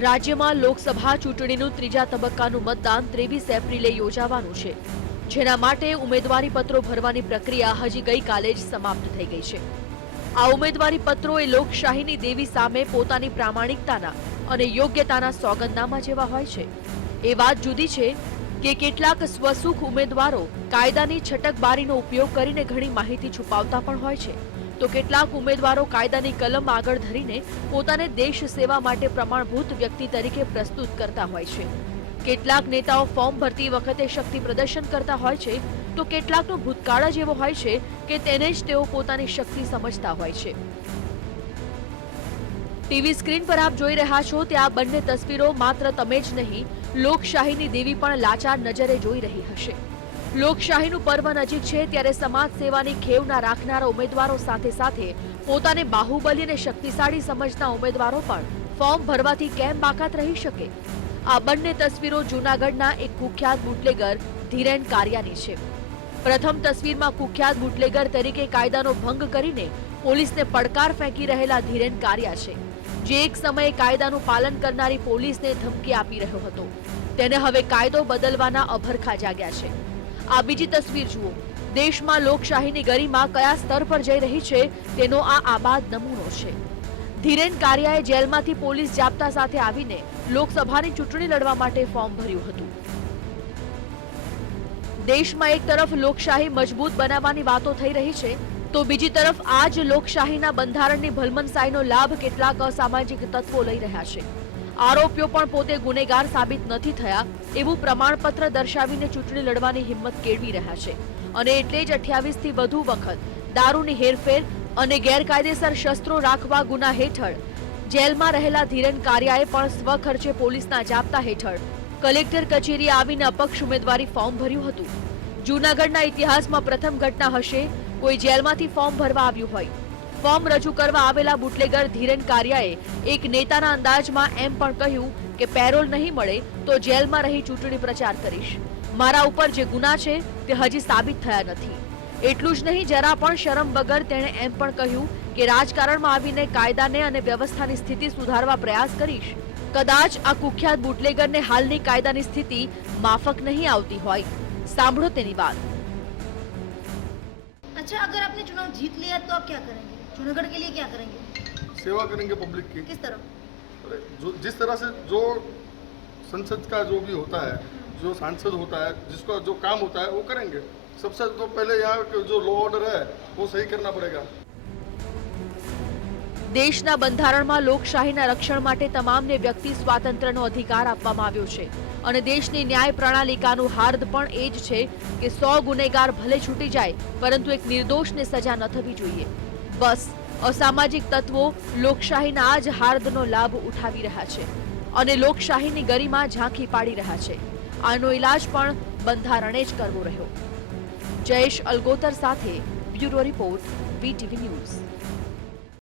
રાજ્યમાં લોકસભા ચૂંટણીનું ત્રીજા તબક્કાનું મતદાન ત્રેવીસ એપ્રિલે યોજાવાનું છે, જેના માટે ઉમેદવારી પત્રો ભરવાની પ્રક્રિયા હજી ગઈકાલે જ સમાપ્ત થઈ ગઈ છે. આ ઉમેદવારી પત્રો એ લોકશાહીની દેવી સામે પોતાની પ્રામાણિકતાના અને યોગ્યતાના સોગંદનામા જેવા હોય છે. એ વાત જુદી છે કે કેટલાક સ્વસુખ ઉમેદવારો કાયદાની છટકબારીનો ઉપયોગ કરીને ઘણી માહિતી છુપાવતા પણ હોય છે. તો કેટલાક ઉમેદવારો કાયદાની કલમ આગળ ધરીને પોતાને દેશ સેવા માટે પ્રમાણભૂત વ્યક્તિ તરીકે પ્રસ્તુત કરતા હોય છે. કેટલાક નેતાઓ ફોર્મ ભરતી વખતે શક્તિ પ્રદર્શન કરતા હોય છે, તો કેટલાકનો ભૂતકાળ જ એવો હોય છે કે તેને જ તેઓ પોતાની શક્તિ સમજતા હોય છે. ટીવી સ્ક્રીન પર આપ જોઈ રહ્યા છો તે આ બંને તસવીરો માત્ર તમે જ નહીં, લોકશાહીની દેવી પણ લાચાર નજરે જોઈ રહી હશે. લોકશાહીનું પર્વ નજીક છે ત્યારે સમાજ સેવાની ખેવના રાખનારા ઉમેદવારો સાથે સાથે પોતાને બાહુબલી અને શક્તિશાળી સમજતા ઉમેદવારો પણ ફોર્મ ભરવાથી કેમ બાકાત રહી શકે? આ બંને તસવીરો જૂનાગઢના એક કુખ્યાત બુટલેગર ધીરેન કારિયાની છે. પ્રથમ તસવીરમાં કુખ્યાત બુટલેગર તરીકે કાયદાનો ભંગ કરીને પોલીસને પડકાર ફેંકી રહેલા ધીરેન કારિયા છે, જે એક સમયે કાયદાનું પાલન કરનારી પોલીસને ધમકી આપી રહ્યો હતો. તેને હવે કાયદો બદલવાના અભરખા જાગ્યા છે. આ બીજી તસવીર જુઓ. દેશમાં લોકશાહીની ગરિમા કયા સ્તર પર જઈ રહી છે, તેનો આ આબાદ નમૂનો છે. ધીરેન કારિયાએ જેલમાંથી પોલીસ જાપ્તા સાથે આવીને લોકસભાની ચૂંટણી લડવા માટે ફોર્મ ભર્યું હતું. દેશમાં એક તરફ લોકશાહી મજબૂત બનાવવાની વાતો થઈ રહી છે, તો બીજી તરફ આ જ લોકશાહીના બંધારણની ભલમનસાઈનો લાભ કેટલાક અસામાજિક તત્વો લઈ રહ્યા છે. આરોપીઓ પણ પોતે ગુનેગાર સાબિત નથી થયા એવું પ્રમાણપત્ર દર્શાવીને ચૂંટણી લડવાની હિંમત કેળવી રહ્યા છે. અને એટલે જ અઠ્યાવીસથી વધુ વખત દારૂની હેરફેર અને ગેરકાયદેસર શસ્ત્રો રાખવા ગુના હેઠળ જેલમાં રહેલા ધીરેન કારિયાએ પણ સ્વખર્ચે પોલીસના જાપ્તા હેઠળ કલેક્ટર કચેરી આવીને અપક્ષ ઉમેદવારી ફોર્મ ભર્યું હતું. જૂનાગઢના ઇતિહાસમાં પ્રથમ ઘટના હશે, કોઈ જેલમાંથી ફોર્મ ભરવા આવ્યું હોય. ફોર્મ રજૂ કરવા આવેલા બુટલેગર ધીરેન કારિયાએ એક નેતાના અંદાજમાં એમ પણ કહ્યું કે પેરોલ નહીં મળે તો જેલમાં રહી ચૂંટણી પ્રચાર કરીશ મારા ઉપર જે ગુના છે તે હજી સાબિત થયા નથી એટલું જ નહીં જરા પણ શરમ વગર તેણે એમ પણ કહ્યું કે રાજકારણમાં આવીને કાયદાને અને વ્યવસ્થાની સ્થિતિ સુધારવા પ્રયાસ કરીશ કદાચ આ કુખ્યાત બુટલેગરને હાલની કાયદાની સ્થિતિ માફક નહીં આવતી હોય સાંભળો તેની વાત अच्छा अगर आपने चुनाव जीत लिया तो आप क्या करेंगे जूनागढ़ के लिए क्या करेंगे सेवा करेंगे पब्लिक की किस तरह अरे जो जिस तरह से जो संसद का जो भी होता है जो सांसद होता है जिसका जो काम होता है वो करेंगे सबसे तो पहले यहाँ के जो लॉ ऑर्डर है वो सही करना पड़ेगा દેશના બંધારણમાં લોકશાહીના રક્ષણ માટે તમામને વ્યક્તિ સ્વાતંત્ર્યનો અધિકાર આપવામાં આવ્યો છે અને દેશની ન્યાય પ્રણાલિકાનું હાર્દ પણ એ જ છે કે સો ગુનેગાર ભલે છૂટી જાય પરંતુ એક નિર્દોષને સજા ન થવી જોઈએ બસ. અસામાજિક તત્વો લોકશાહીના આ જ હાર્દનો લાભ ઉઠાવી રહ્યા છે અને લોકશાહીની ગરિમા ઝાંખી પાડી રહ્યા છે. આનો ઈલાજ પણ બંધારણે જ કરવો રહ્યો. જયેશ અલગોતર સાથે બ્યુરો રિપોર્ટ, વીટીવી ન્યૂઝ.